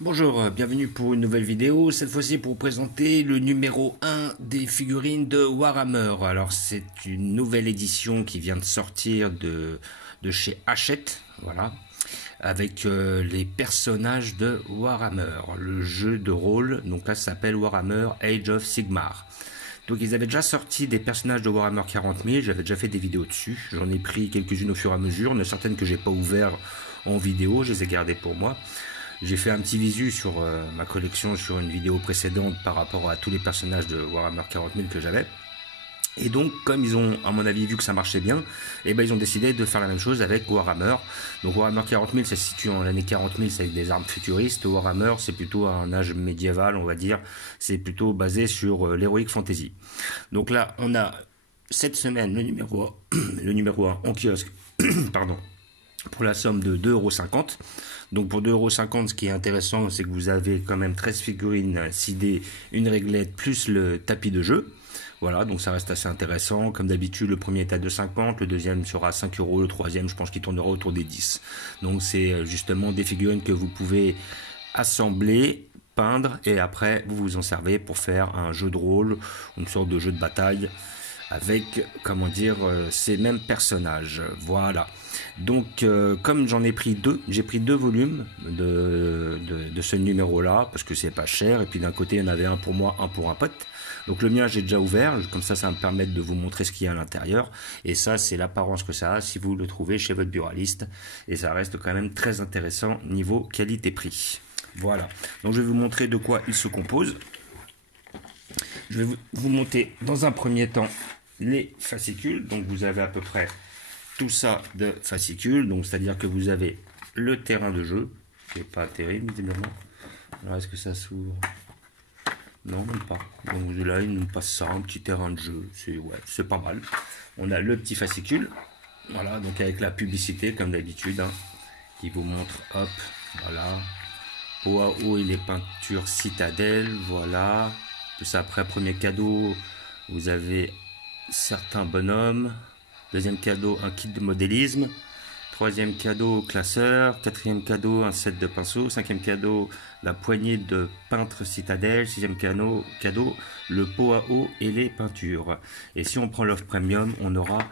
Bonjour, bienvenue pour une nouvelle vidéo, cette fois-ci pour vous présenter le numéro 1 des figurines de Warhammer. Alors c'est une nouvelle édition qui vient de sortir de chez Hachette, voilà, avec les personnages de Warhammer, le jeu de rôle, donc là ça s'appelle Warhammer Age of Sigmar. Donc ils avaient déjà sorti des personnages de Warhammer 40 000, j'avais déjà fait des vidéos dessus, j'en ai pris quelques-unes au fur et à mesure, il y en a certaines que j'ai pas ouvertes en vidéo, je les ai gardées pour moi. J'ai fait un petit visu sur ma collection sur une vidéo précédente par rapport à tous les personnages de Warhammer 40 000 que j'avais. Et donc, comme ils ont, à mon avis, vu que ça marchait bien, et ben ils ont décidé de faire la même chose avec Warhammer. Donc Warhammer 40 000, ça se situe en l'année 40 000, c'est avec des armes futuristes. Warhammer, c'est plutôt un âge médiéval, on va dire. C'est plutôt basé sur l'heroic fantasy. Donc là, on a cette semaine le numéro 1 en kiosque, pardon, pour la somme de 2,50 €. Donc pour 2,50 €, ce qui est intéressant, c'est que vous avez quand même 13 figurines 6D, une réglette, plus le tapis de jeu. Voilà, donc ça reste assez intéressant. Comme d'habitude, le premier est à 2,50 €, le deuxième sera à 5 €, le troisième, je pense qu'il tournera autour des 10. Donc c'est justement des figurines que vous pouvez assembler, peindre, et après vous vous en servez pour faire un jeu de rôle, une sorte de jeu de bataille, avec, comment dire, ces mêmes personnages. Voilà. Donc, comme j'en ai pris deux, j'ai pris deux volumes de ce numéro-là, parce que c'est pas cher, et puis d'un côté, il y en avait un pour moi, un pour un pote. Donc le mien, j'ai déjà ouvert, comme ça va me permettre de vous montrer ce qu'il y a à l'intérieur. Et ça, c'est l'apparence que ça a si vous le trouvez chez votre buraliste. Et ça reste quand même très intéressant niveau qualité-prix. Voilà. Donc je vais vous montrer de quoi il se compose. Je vais vous montrer dans un premier temps les fascicules. Donc vous avez à peu près tout ça de fascicules. Donc c'est-à-dire que vous avez le terrain de jeu, qui n'est pas terrible visiblement. Alors est-ce que ça s'ouvre? Non, même pas. Donc là il nous passe ça, un petit terrain de jeu. C'est pas mal. On a le petit fascicule. Voilà, donc avec la publicité comme d'habitude, hein, qui vous montre, hop, voilà, peau à eau et les peintures citadelles, voilà. Plus après, premier cadeau, vous avez certains bonhommes. Deuxième cadeau, un kit de modélisme. Troisième cadeau, classeur. Quatrième cadeau, un set de pinceaux. Cinquième cadeau, la poignée de peintre citadelle. Sixième cadeau, le pot à eau et les peintures. Et si on prend l'offre premium, on aura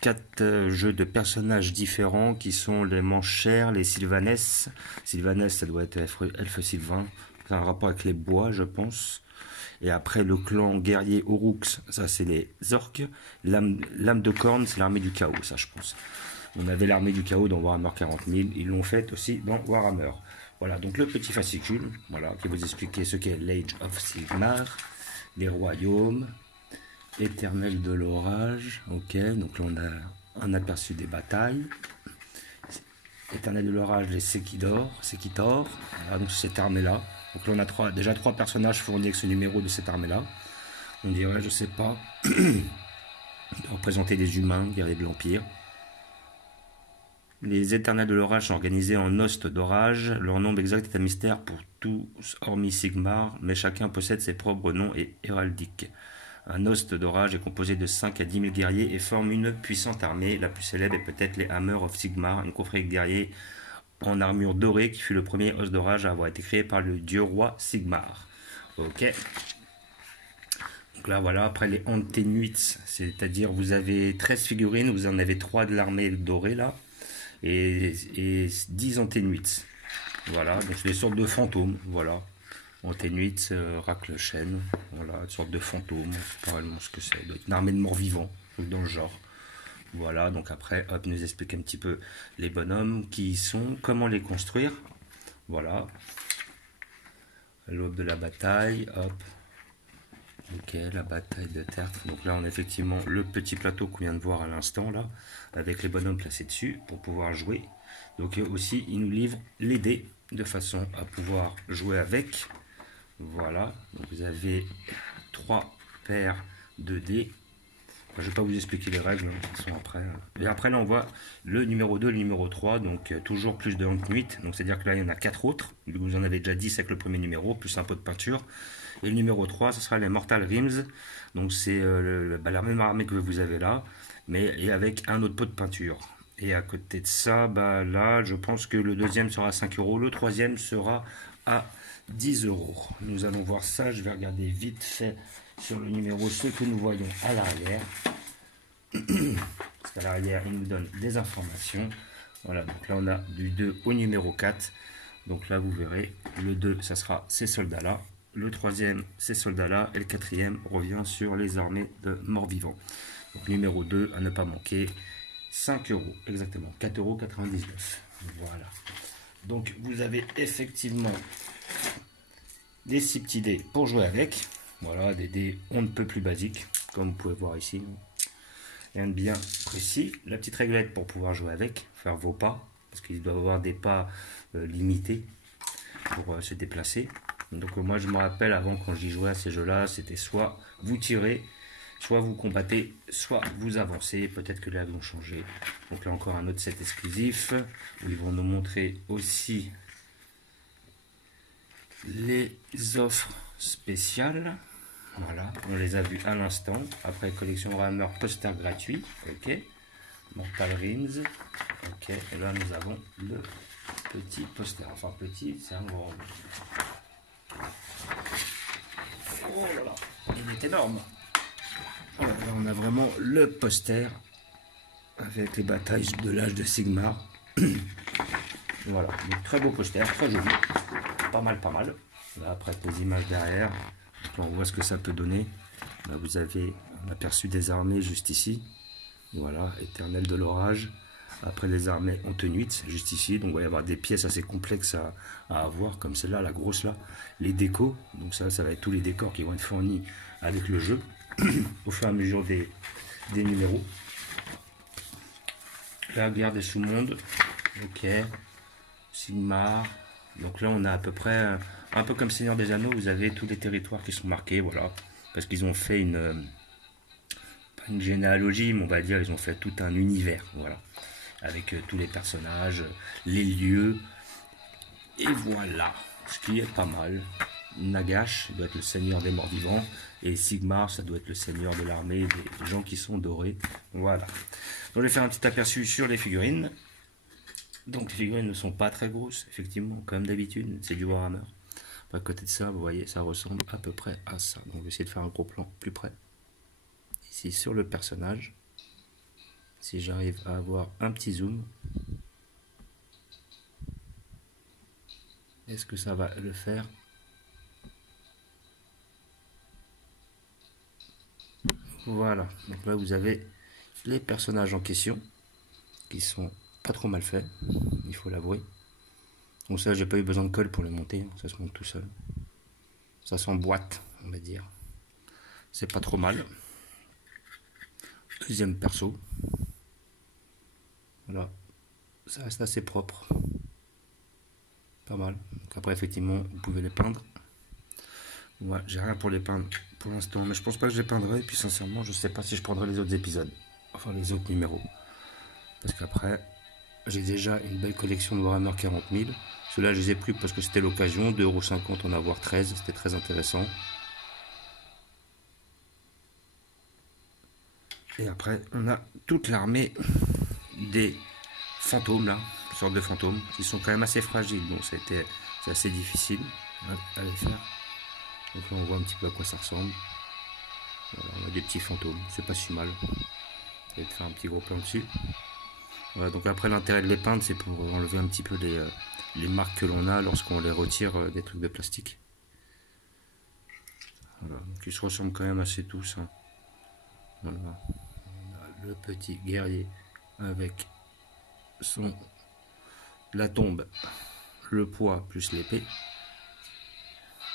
4 jeux de personnages différents qui sont les manchères, les sylvanesses. Sylvanesse, ça doit être elfe sylvain. C'est un rapport avec les bois, je pense. Et après, le clan guerrier Orux, ça c'est les orques. L'âme de corne, c'est l'armée du chaos, ça je pense. On avait l'armée du chaos dans Warhammer 40 000. Ils l'ont fait aussi dans Warhammer. Voilà, donc le petit fascicule, voilà, qui va vous expliquer ce qu'est l'Age of Sigmar, les royaumes, éternel de l'orage. Ok, donc là on a un aperçu des batailles. Éternel de l'orage, les Sekidor. Voilà, donc cette armée-là. Donc là on a déjà trois personnages fournis avec ce numéro de cette armée-là. On dirait, je sais pas, de représenter des humains, guerriers de l'Empire. Les éternels de l'orage sont organisés en hostes d'orage. Leur nombre exact est un mystère pour tous, hormis Sigmar, mais chacun possède ses propres noms et héraldiques. Un host d'orage est composé de 5 à 10 000 guerriers et forme une puissante armée. La plus célèbre est peut-être les Hammer of Sigmar, une confrérie de guerriers en armure dorée qui fut le premier host d'orage à avoir été créé par le dieu roi Sigmar. Ok. Donc là voilà, après les Antenuits, c'est-à-dire vous avez 13 figurines, vous en avez 3 de l'armée dorée là, et 10 Antenuits. Voilà, donc c'est des sortes de fantômes, voilà. Antenuits, racle chêne, voilà, une sorte de fantôme, c'est pas réellement ce que c'est, une armée de morts vivants, dans le genre. Voilà, donc après, hop, nous explique un petit peu les bonhommes, qui y sont, comment les construire. Voilà. À l'aube de la bataille, hop. Ok, la bataille de Tertre. Donc là, on a effectivement le petit plateau qu'on vient de voir à l'instant, là, avec les bonhommes placés dessus, pour pouvoir jouer. Donc aussi, il nous livre les dés, de façon à pouvoir jouer avec. Voilà, donc vous avez 3 paires de dés. Je ne vais pas vous expliquer les règles, qui sont après. Et après, là, on voit le numéro 2 et le numéro 3, donc toujours plus de Antenuits. Donc, c'est-à-dire que là, il y en a 4 autres. Vous en avez déjà 10 avec le premier numéro, plus un pot de peinture. Et le numéro 3, ce sera les Mortal Rims. Donc, c'est la même armée que vous avez là, mais et avec un autre pot de peinture. Et à côté de ça, bah là, je pense que le deuxième sera à 5 euros, le troisième sera à 10 euros. Nous allons voir ça, je vais regarder vite fait sur le numéro ce que nous voyons à l'arrière. Parce qu'à l'arrière, il nous donne des informations. Voilà, donc là on a du 2 au numéro 4. Donc là vous verrez, le 2 ça sera ces soldats-là. Le troisième, ces soldats-là. Et le quatrième revient sur les armées de morts-vivants. Donc numéro 2 à ne pas manquer. 5 euros, exactement, 4,99 euros. Voilà. Donc vous avez effectivement des 6 petits dés pour jouer avec. Voilà, des dés on ne peut plus basiques, comme vous pouvez voir ici. Rien de bien précis. La petite réglette pour pouvoir jouer avec, faire vos pas, parce qu'ils doivent avoir des pas limités pour se déplacer. Donc moi je me rappelle avant quand j'y jouais à ces jeux-là, c'était soit vous tirez, soit vous combattez, soit vous avancez. Peut-être que là ils vont changer. Donc là encore un autre set exclusif où ils vont nous montrer aussi les offres spéciales. Voilà, on les a vus à l'instant. Après collection Warhammer poster gratuit. Ok. Mortal Rings. Ok. Et là nous avons le petit poster. Enfin petit, c'est un grand. Oh là là, il est énorme. Oh là là, on a vraiment le poster avec les batailles de l'âge de Sigmar. Voilà, donc très beau poster, très joli. Pas mal, pas mal. Là, après les images derrière, on voit ce que ça peut donner. Là, vous avez un aperçu des armées juste ici. Voilà, éternel de l'orage. Après les armées en tenue, juste ici. Donc il va y avoir des pièces assez complexes à avoir, comme celle-là, la grosse là. Les décos, donc ça va être tous les décors qui vont être fournis avec le jeu au fur et à mesure des numéros. La guerre des sous-mondes, ok. Sigmar. Donc là on a à peu près, un peu comme Seigneur des Anneaux, vous avez tous les territoires qui sont marqués, voilà. Parce qu'ils ont fait pas une généalogie, mais on va dire ils ont fait tout un univers, voilà. Avec tous les personnages, les lieux. Et voilà, ce qui est pas mal. Nagash doit être le seigneur des morts vivants. Et Sigmar, ça doit être le seigneur de l'armée, des gens qui sont dorés. Voilà. Donc, je vais faire un petit aperçu sur les figurines. Donc les figurines ne sont pas très grosses, effectivement, comme d'habitude. C'est du Warhammer. À côté de ça, vous voyez, ça ressemble à peu près à ça. Donc je vais essayer de faire un gros plan plus près. Ici, sur le personnage. Si j'arrive à avoir un petit zoom. Est-ce que ça va le faire? Voilà. Donc là, vous avez les personnages en question qui sont pas trop mal faits, il faut l'avouer. Donc ça, j'ai pas eu besoin de colle pour le monter, ça se monte tout seul. Ça s'emboîte, on va dire. C'est pas trop mal. Deuxième perso. Voilà. Ça reste assez propre. Pas mal. Donc après, effectivement, vous pouvez les peindre. Ouais, j'ai rien pour les peindre pour l'instant, mais je pense pas que je les peindrai. Et puis sincèrement, je sais pas si je prendrai les autres épisodes. Enfin, les autres numéros. Parce qu'après, j'ai déjà une belle collection de Warhammer 40 000. Ceux-là, je les ai pris parce que c'était l'occasion. 2,50 € en avoir 13. C'était très intéressant. Et après, on a toute l'armée des fantômes, là. Une sorte de fantômes. Qui sont quand même assez fragiles. Donc, c'est assez difficile à les faire. Donc là, on voit un petit peu à quoi ça ressemble. Voilà, on a des petits fantômes. C'est pas si mal. Je vais te faire un petit gros plan dessus. Voilà, donc après l'intérêt de les peindre, c'est pour enlever un petit peu les marques que l'on a lorsqu'on les retire des trucs de plastique. Voilà, donc ils se ressemblent quand même assez tous. Hein. Voilà. On a le petit guerrier avec la tombe, le poids plus l'épée.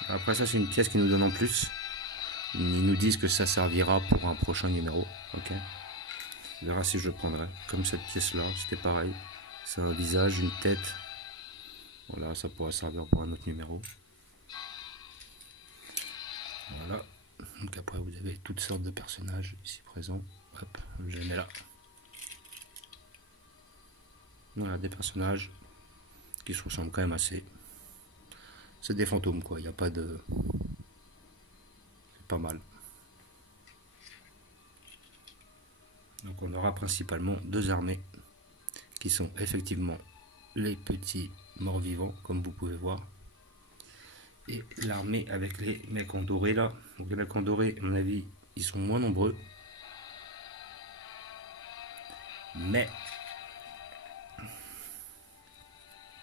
Après ça, c'est une pièce qui nous donne en plus. Ils nous disent que ça servira pour un prochain numéro. Ok. On verra si je le prendrai. Comme cette pièce-là, c'était pareil. C'est un visage, une tête. Voilà, ça pourra servir pour un autre numéro. Voilà. Donc après, vous avez toutes sortes de personnages ici présents. Hop, je les mets là. Voilà, des personnages qui se ressemblent quand même assez. C'est des fantômes, quoi. Il n'y a pas de... C'est pas mal. Donc on aura principalement deux armées qui sont effectivement les petits morts-vivants, comme vous pouvez voir. Et l'armée avec les mecs en doré là. Donc les mecs en doré, à mon avis, ils sont moins nombreux. Mais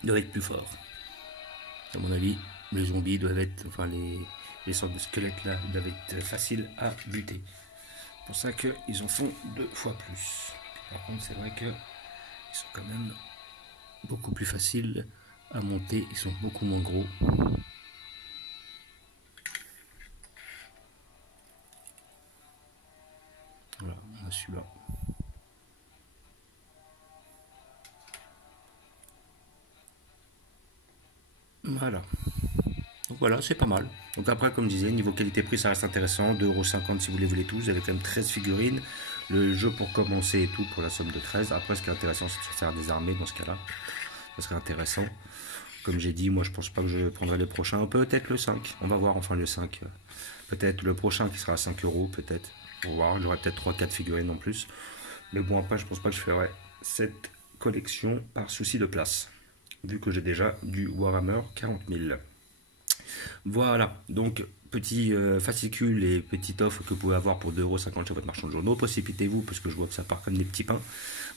ils doivent être plus forts. À mon avis, les zombies doivent être, enfin les sortes de squelettes là, doivent être faciles à buter. C'est pour ça qu'ils en font 2 fois plus. Par contre, c'est vrai qu'ils sont quand même beaucoup plus faciles à monter. Ils sont beaucoup moins gros. Voilà, on a celui-là. Voilà. Donc voilà, c'est pas mal. Donc après, comme je disais, niveau qualité-prix, ça reste intéressant. 2,50 € si vous les voulez tous. Vous avez quand même 13 figurines. Le jeu pour commencer et tout pour la somme de 13. Après, ce qui est intéressant, c'est de se faire des armées dans ce cas-là. Ça serait intéressant. Comme j'ai dit, moi, je pense pas que je prendrai le prochain. Peut-être le 5. On va voir enfin le 5. Peut-être le prochain qui sera à 5 €, peut-être. On va voir. J'aurai peut-être 3-4 figurines en plus. Mais bon, après, je pense pas que je ferai cette collection par souci de place. Vu que j'ai déjà du Warhammer 40 000. Voilà, donc petit fascicule et petite offre que vous pouvez avoir pour 2,50 € chez votre marchand de journaux. Précipitez-vous parce que je vois que ça part comme des petits pains.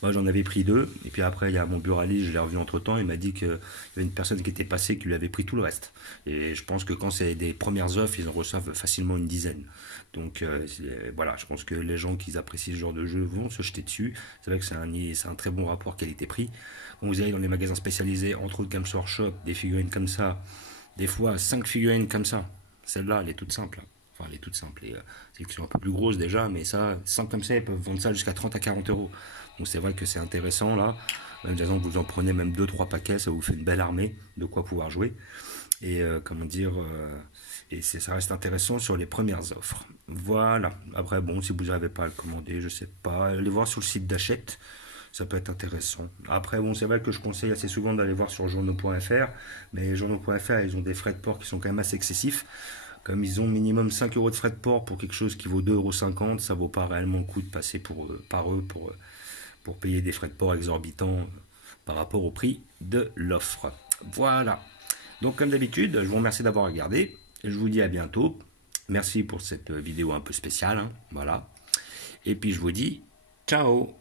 Moi j'en avais pris 2 et puis après il y a mon buraliste, je l'ai revu entre temps, il m'a dit qu'il y avait une personne qui était passée qui lui avait pris tout le reste. Et je pense que quand c'est des premières offres, ils en reçoivent facilement une dizaine. Donc voilà, je pense que les gens qui apprécient ce genre de jeu vont se jeter dessus. C'est vrai que c'est un très bon rapport qualité-prix. Quand vous allez dans les magasins spécialisés, entre autres Games Workshop, des figurines comme ça, des fois 5 figurines comme ça, celle-là elle est toute simple, enfin elle est toute simple, c'est qu'ils sont un peu plus grosses déjà, mais ça, 5 comme ça, ils peuvent vendre ça jusqu'à 30 à 40 €. Donc c'est vrai que c'est intéressant là, même disons que vous en prenez même 2-3 paquets, ça vous fait une belle armée, de quoi pouvoir jouer, et comment dire, et ça reste intéressant sur les premières offres. Voilà, après bon, si vous n'arrivez pas à le commander, je sais pas, allez voir sur le site d'Hachette. Ça peut être intéressant. Après, bon, c'est vrai que je conseille assez souvent d'aller voir sur journaux.fr, mais journaux.fr, ils ont des frais de port qui sont quand même assez excessifs. Comme ils ont minimum 5 € de frais de port pour quelque chose qui vaut 2,50 €, ça vaut pas réellement le coup de passer par eux pour payer des frais de port exorbitants par rapport au prix de l'offre. Voilà. Donc, comme d'habitude, je vous remercie d'avoir regardé. Je vous dis à bientôt. Merci pour cette vidéo un peu spéciale. Hein. Voilà. Et puis, je vous dis ciao.